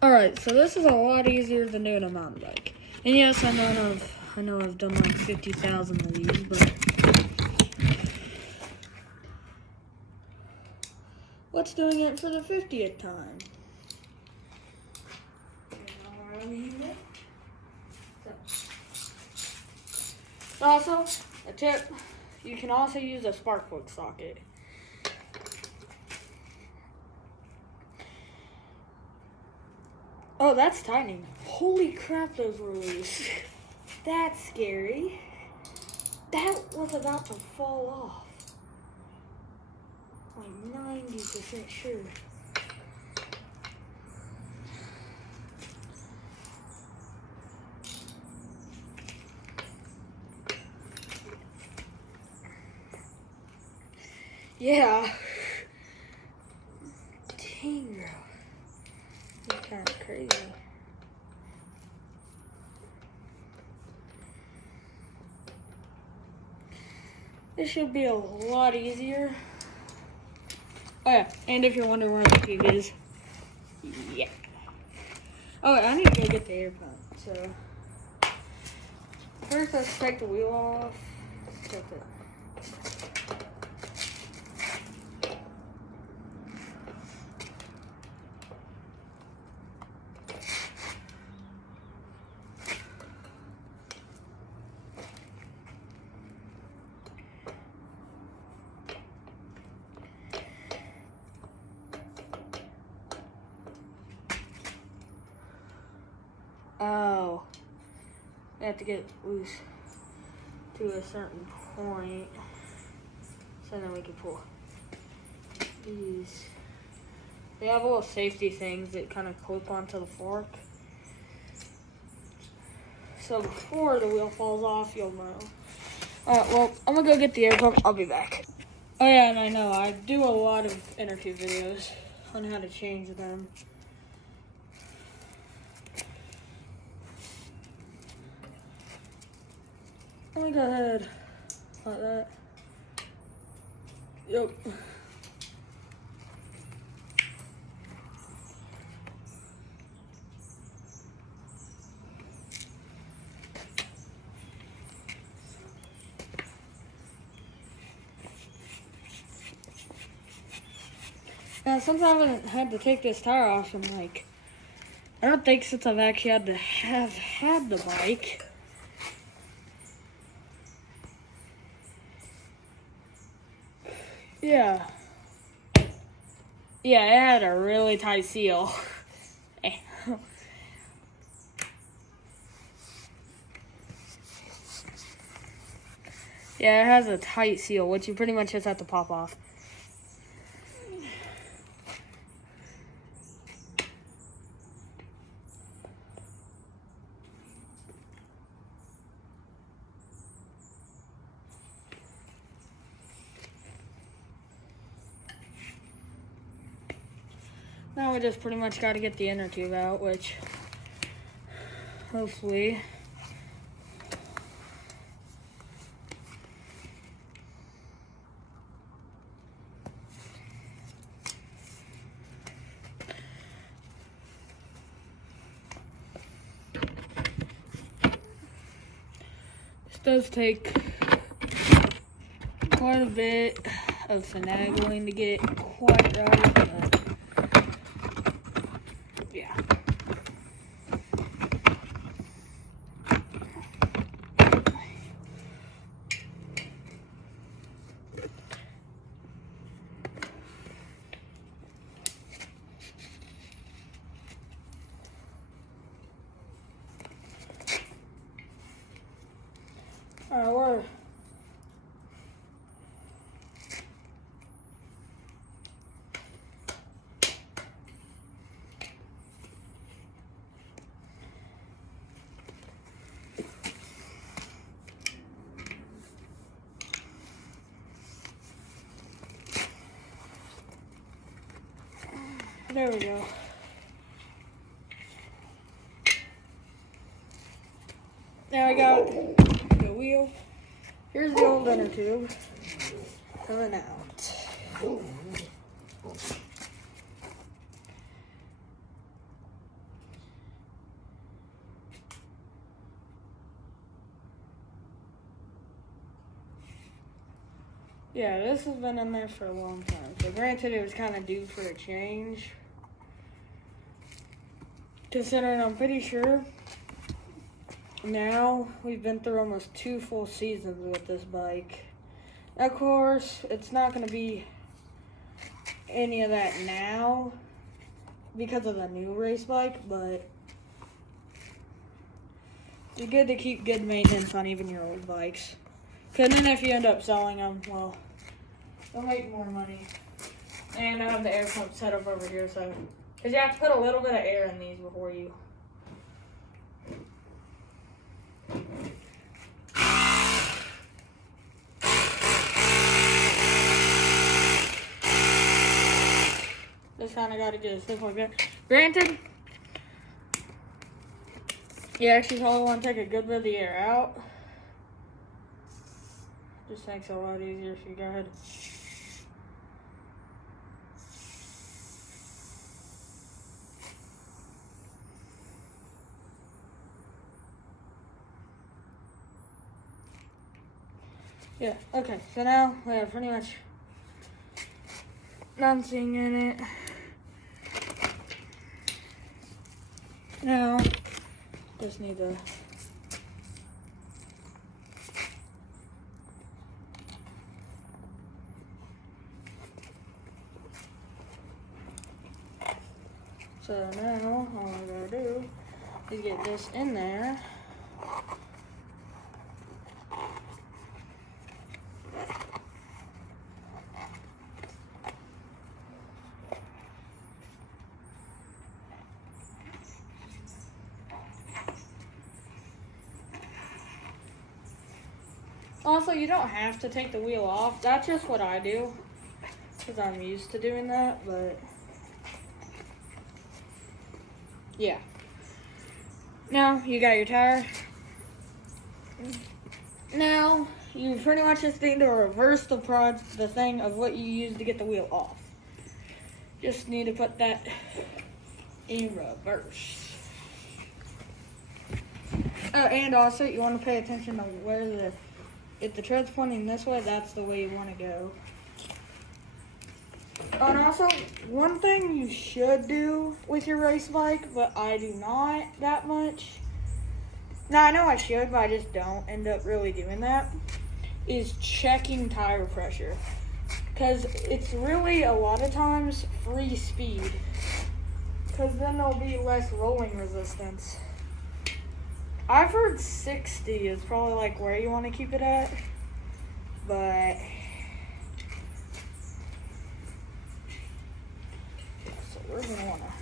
Alright, so this is a lot easier than doing a mountain bike. And yes, I know I've done like 50,000 of these, but what's doing it for the 50th time? Also, a tip, you can also use a spark plug socket. Oh, that's tightening. Holy crap, those were loose. That's scary. That was about to fall off. Like 90% sure. Yeah. Dang, girl. You're kind of crazy. This should be a lot easier. Oh yeah, and if you're wondering where the tube is, yeah. Oh, I need to go get the air pump. So first, let's take the wheel off. Take it. Oh, I have to get loose to a certain point, so then we can pull these. They have little safety things that kind of clip onto the fork. So before the wheel falls off, you'll know. Alright, well, I'm gonna go get the air pump. I'll be back. Oh yeah, and I know, I do a lot of inner tube videos on how to change them. Let me go ahead, like that. Yep. Now, since I haven't had to take this tire off in like, I don't think since I've actually had to have had the bike. Yeah. Yeah, it had a really tight seal. Yeah, it has a tight seal, which you pretty much just have to pop off. Now we just pretty much got to get the inner tube out, which hopefully this does take quite a bit of finagling to get quite right, but yeah. Alright, there we go. Now I got the wheel. Here's the old inner tube coming out. Yeah, this has been in there for a long time. So granted, it was kind of due for a change. Considering I'm pretty sure now we've been through almost 2 full seasons with this bike. Of course, it's not going to be any of that now because of the new race bike, but it's good to keep good maintenance on even your old bikes. Because then if you end up selling them, well, they'll make more money. And I have the air pump set up over here, so because you have to put a little bit of air in these before you. Just kind of got to get it stuff like that. Granted, you actually probably want to take a good bit of the air out. Just makes it a lot easier if you go ahead. Yeah, okay, so now we have pretty much nothing in it. Now, just need to so now all I gotta do is get this in there. Also, you don't have to take the wheel off. That's just what I do because I'm used to doing that, but yeah. Now, you got your tire. Now, you pretty much just need to reverse the thing of what you used to get the wheel off. Just need to put that in reverse. Oh, and also, you want to pay attention to where if the tread's pointing this way, that's the way you want to go. Oh, and also, one thing you should do with your race bike, but I do not that much. Now, I know I should, but I just don't end up really doing that, is checking tire pressure. Because it's really, a lot of times, free speed. Because then there'll be less rolling resistance. I've heard 60 is probably like where you want to keep it at, but so we're gonna wanna.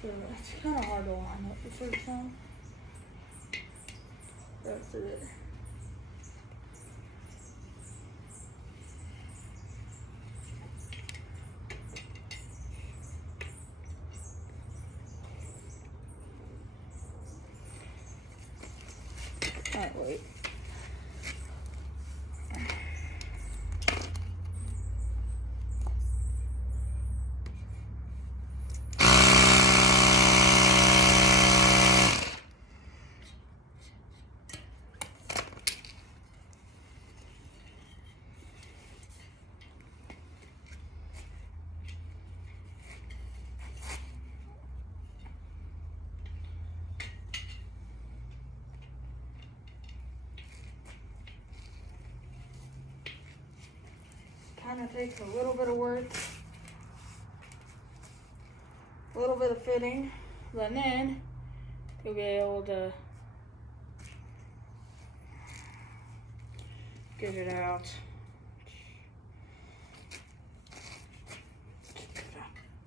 So it's kind of hard to line up the first time. That's it. Alright, wait. Kind of takes a little bit of work, a little bit of fitting, but then you'll be able to get it out.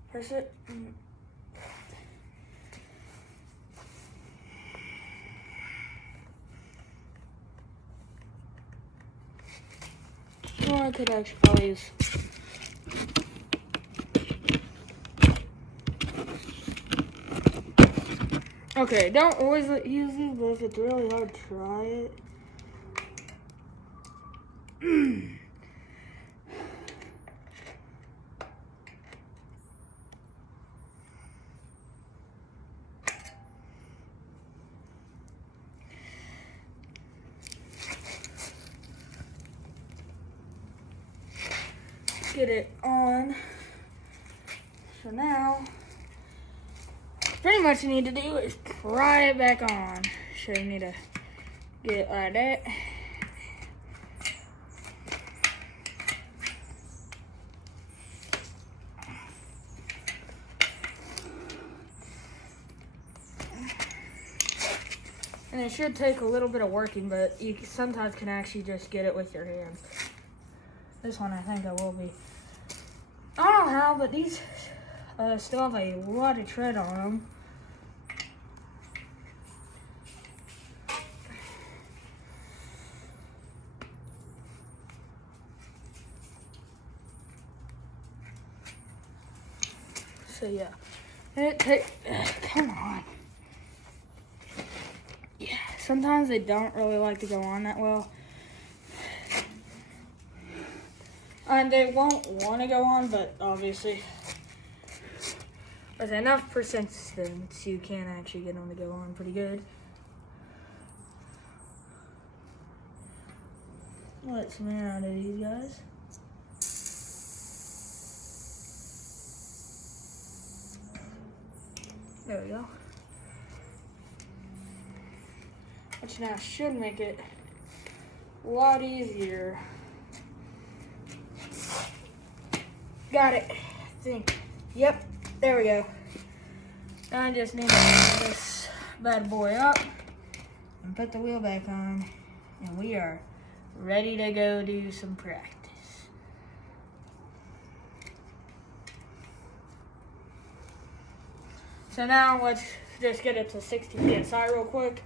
Press it. Or I could actually probably use. Okay, don't always use it, but if it's really hard, try it. get it on. So now, pretty much you need to do is pry it back on. So you need to get it like that. And it should take a little bit of working, but you sometimes can actually just get it with your hands. This one I think I will be. I don't know how, but these still have a lot of tread on them. So yeah, come on. Yeah, sometimes they don't really like to go on that well. And they won't want to go on, but obviously with enough persistence, you can actually get them to go on pretty good. Let some air out of these guys. There we go. Which now should make it a lot easier. Got it, I think. Yep, there we go. Now I just need to open this bad boy up and put the wheel back on, and we are ready to go do some practice. So now let's just get it to 60 PSI real quick.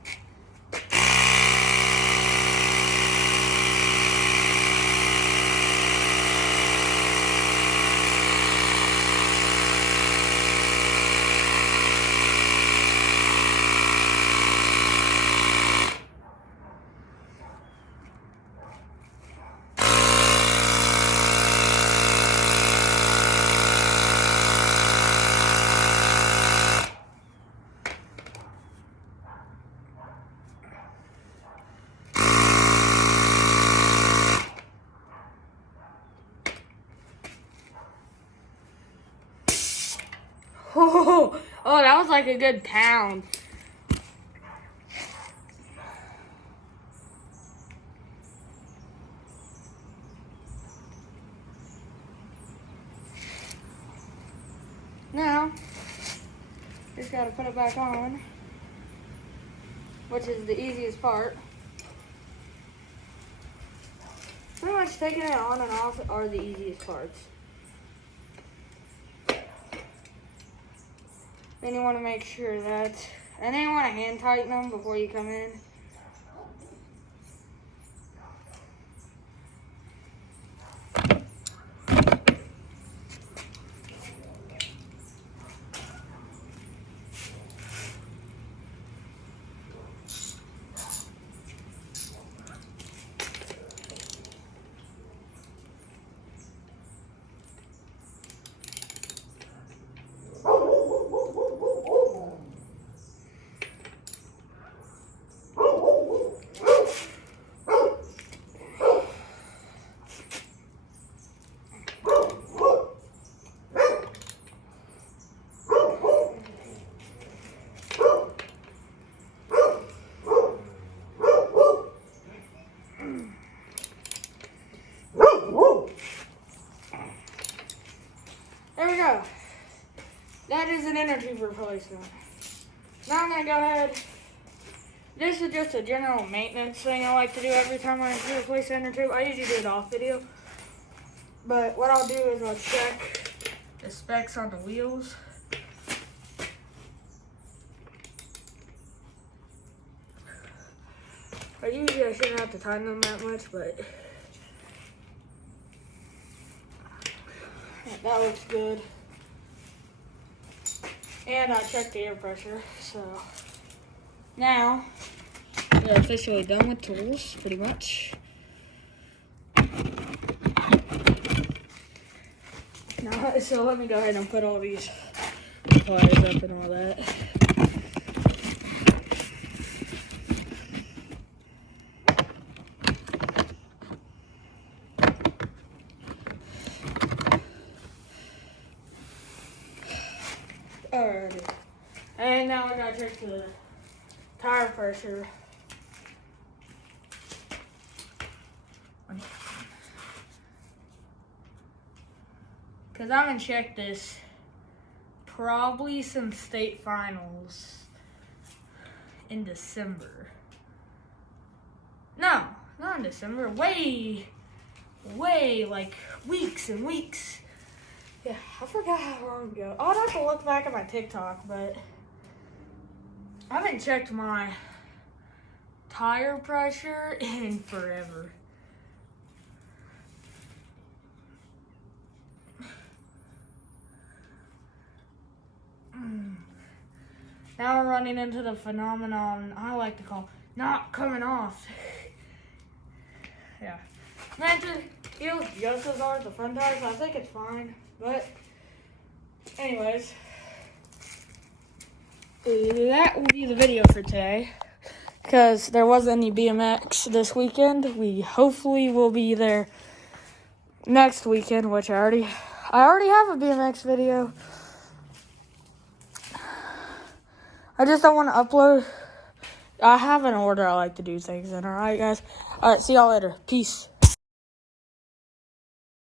Oh, that was like a good pound. Now, just gotta put it back on, which is the easiest part. Pretty much taking it on and off are the easiest parts. Then you want to make sure that, and then you want to hand tighten them before you come in. There we go. That is an inner tube replacement. Now I'm going to go ahead. This is just a general maintenance thing I like to do every time I replace an inner tube. I usually do it off video. But what I'll do is I'll check the specs on the wheels. Usually I shouldn't have to tighten them that much, but that looks good. And I checked the air pressure, so now we're officially done with tools, pretty much. Now, so let me go ahead and put all these pliers up and all that. Alrighty. And now we're gonna check the tire pressure. Because I haven't checked this probably since state finals in December. No, not in December. Way like weeks and weeks. Yeah, I forgot how long ago. I'd have to look back at my TikTok, but I haven't checked my tire pressure in forever. Now we're running into the phenomenon I like to call not coming off. Yeah. Man, feels just as hard as the front tires. I think it's fine. But, anyways, that will be the video for today. Because there wasn't any BMX this weekend. We hopefully will be there next weekend, which I already have a BMX video. I just don't want to upload. I have an order I like to do things in. Alright, guys. Alright, see y'all later. Peace.